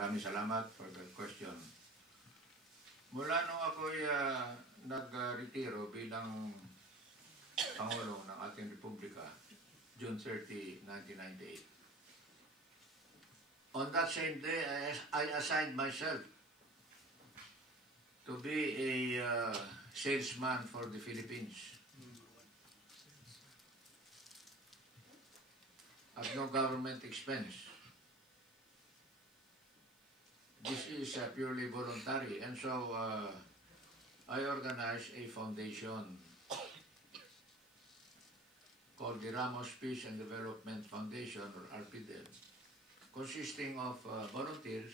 Maraming salamat for the question. Mula nung ako'y nag-retiro bilang Pangulo ng ating Republika, June 30, 1998. On that same day, I assigned myself to be a salesman for the Philippines. At no government expense. This is purely voluntary, and so I organized a foundation called the Ramos Peace and Development Foundation, or RPDF, consisting of volunteers,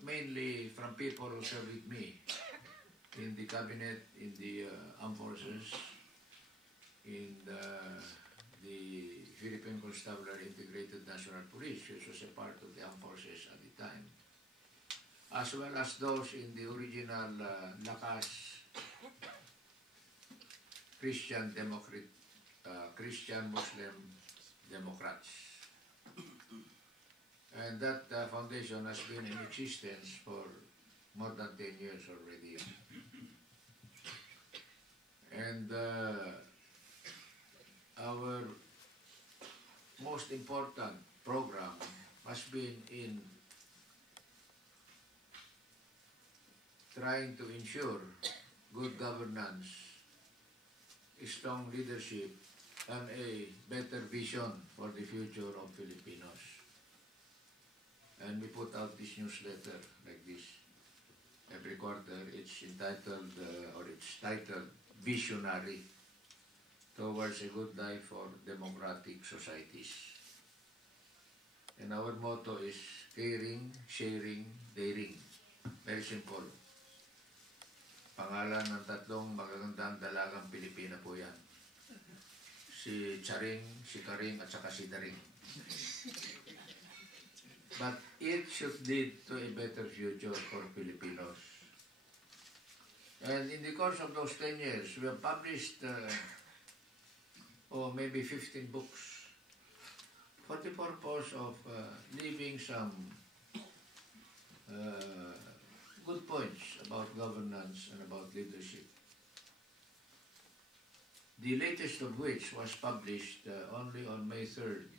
mainly from people who serve with me in the cabinet, in the armed forces, in the Philippine Constabulary Integrated National Police, which was a part of the armed forces at the time, as well as those in the original Lakas Christian Muslim Democrats. And that foundation has been in existence for more than 10 years already. And our most important program has been in trying to ensure good governance, strong leadership, and a better vision for the future of Filipinos. And we put out this newsletter like this every quarter. It's entitled, it's titled Visionary Towards a Good Life for Democratic Societies. And our motto is caring, sharing, daring. Very simple. Pangalan ng tatlong magagandang dalagang Pilipina po yan. Si Charing, si Karing, at saka si Daring. But it should lead to a better future for Filipinos. And in the course of those 10 years, we have published maybe 15 books for the purpose of leaving some good points about governance and about leadership. The latest of which was published only on May 3rd,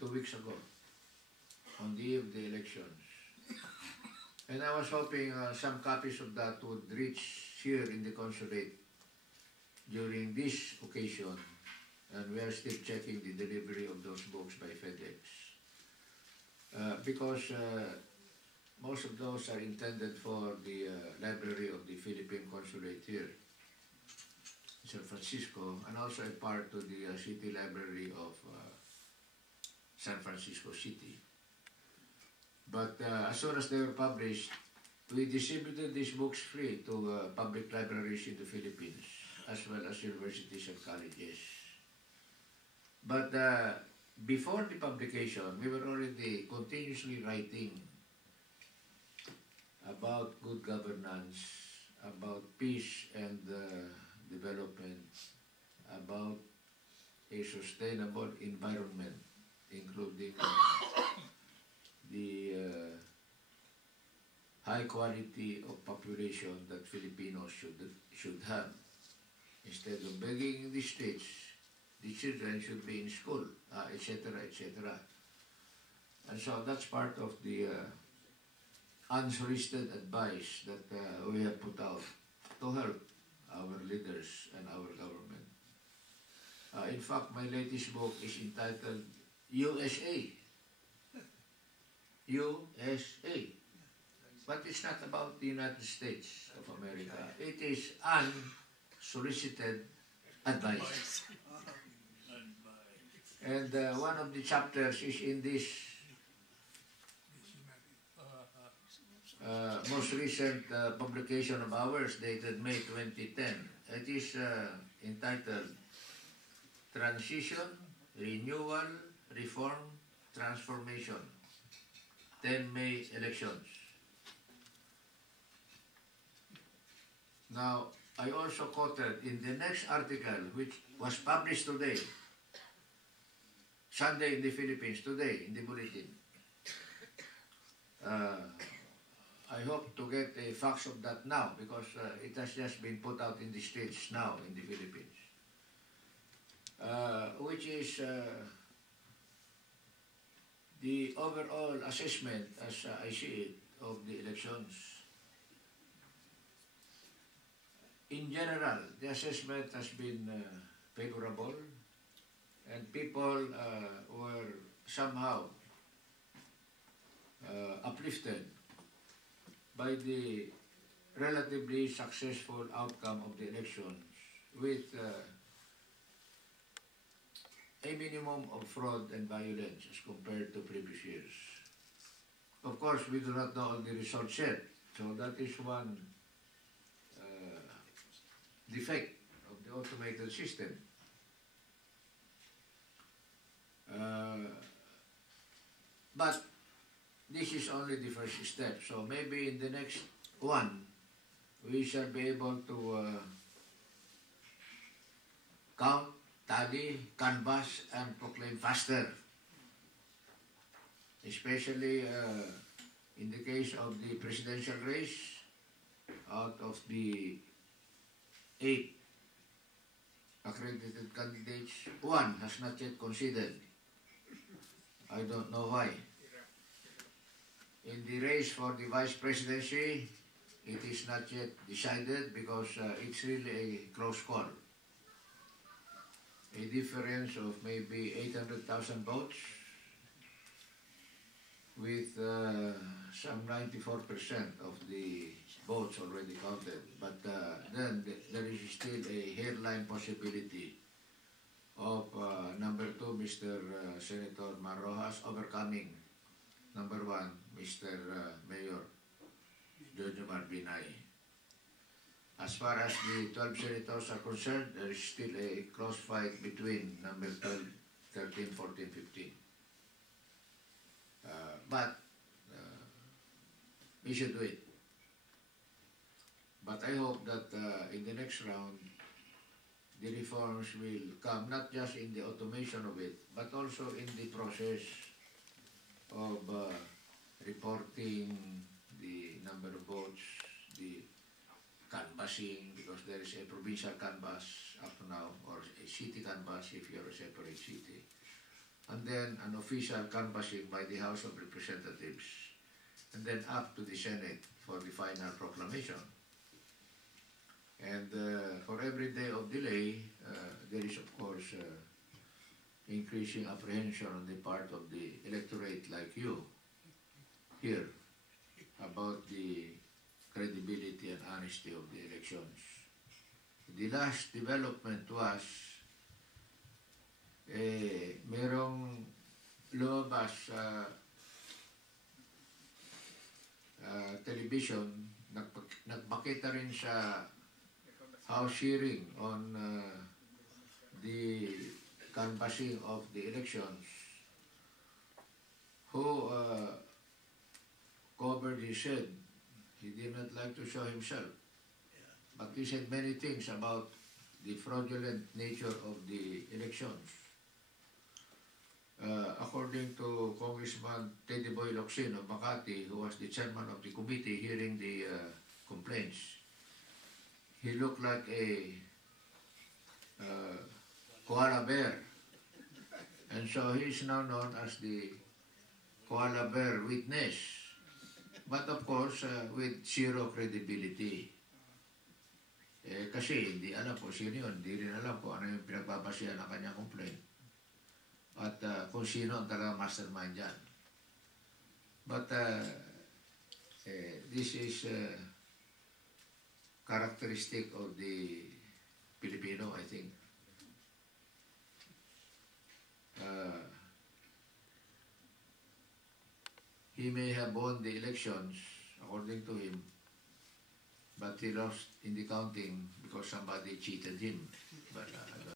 2 weeks ago, on the eve of the elections. And I was hoping some copies of that would reach here in the consulate during this occasion, and we are still checking the delivery of those books by FedEx. Because most of those are intended for the library of the Philippine Consulate here in San Francisco, and also a part to the City Library of San Francisco City. But as soon as they were published, we distributed these books free to public libraries in the Philippines, as well as universities and colleges. But before the publication, we were already continuously writing about good governance, about peace and development, about a sustainable environment, including the high quality of population that Filipinos should have. Instead of begging in the streets, the children should be in school, etc., etc. And so that's part of the unsolicited advice that we have put out to help our leaders and our government. In fact, my latest book is entitled USA. USA. But it's not about the United States of America. It is unsolicited advice. And one of the chapters is in this most recent publication of ours, dated May 2010. It is entitled Transition, Renewal, Reform, Transformation, 10 May Elections. Now, I also quoted in the next article, which was published today, Sunday in the Philippines, today in the Bulletin, get a fax of that now because it has just been put out in the streets now in the Philippines, which is the overall assessment, as I see it, of the elections. In general, the assessment has been favorable, and people were somehow uplifted by the relatively successful outcome of the elections with a minimum of fraud and violence as compared to previous years. Of course, we do not know all the results yet, so that is one defect of the automated system. But this is only the first step, so maybe in the next one, we shall be able to count, tally, canvass, and proclaim faster. Especially in the case of the presidential race, out of the 8 accredited candidates, 1 has not yet conceded. I don't know why. In the race for the vice presidency, it is not yet decided because it's really a close call. A difference of maybe 800,000 votes with some 94% of the votes already counted. But then there is still a hairline possibility of number 2, Mr. Senator Mar Rojas, overcoming number 1, Mr. Mayor Jojo Marbinay. As far as the 12 senators are concerned, there is still a close fight between number 12, 13, 14, 15. But we should do it. But I hope that in the next round, the reforms will come not just in the automation of it, but also in the process of reporting the number of votes, the canvassing, because there is a provincial canvass up to now, or a city canvass if you're a separate city, and then an official canvassing by the House of Representatives, and then up to the Senate for the final proclamation. And for every day of delay, there is of course increasing apprehension on the part of the electorate like you here about the credibility and honesty of the elections. The last development was merong lumabas television, nagpakita rin sa House hearing on the canvassing of the elections, who covered his head. He did not like to show himself, but he said many things about the fraudulent nature of the elections. According to Congressman Teddy Boy Locsin of Makati, who was the chairman of the committee hearing the complaints, he looked like a koala bear, and so he is now known as the koala bear witness, but of course with zero credibility. Kasi hindi alam po sino yun, hindi rin alam po ano yung pinagbabasihan ng kanyang complaint at kung sino ang talagang mastermind dyan. But this is characteristic of the Filipino, I think. He may have won the elections, according to him, but he lost in the counting because somebody cheated him. But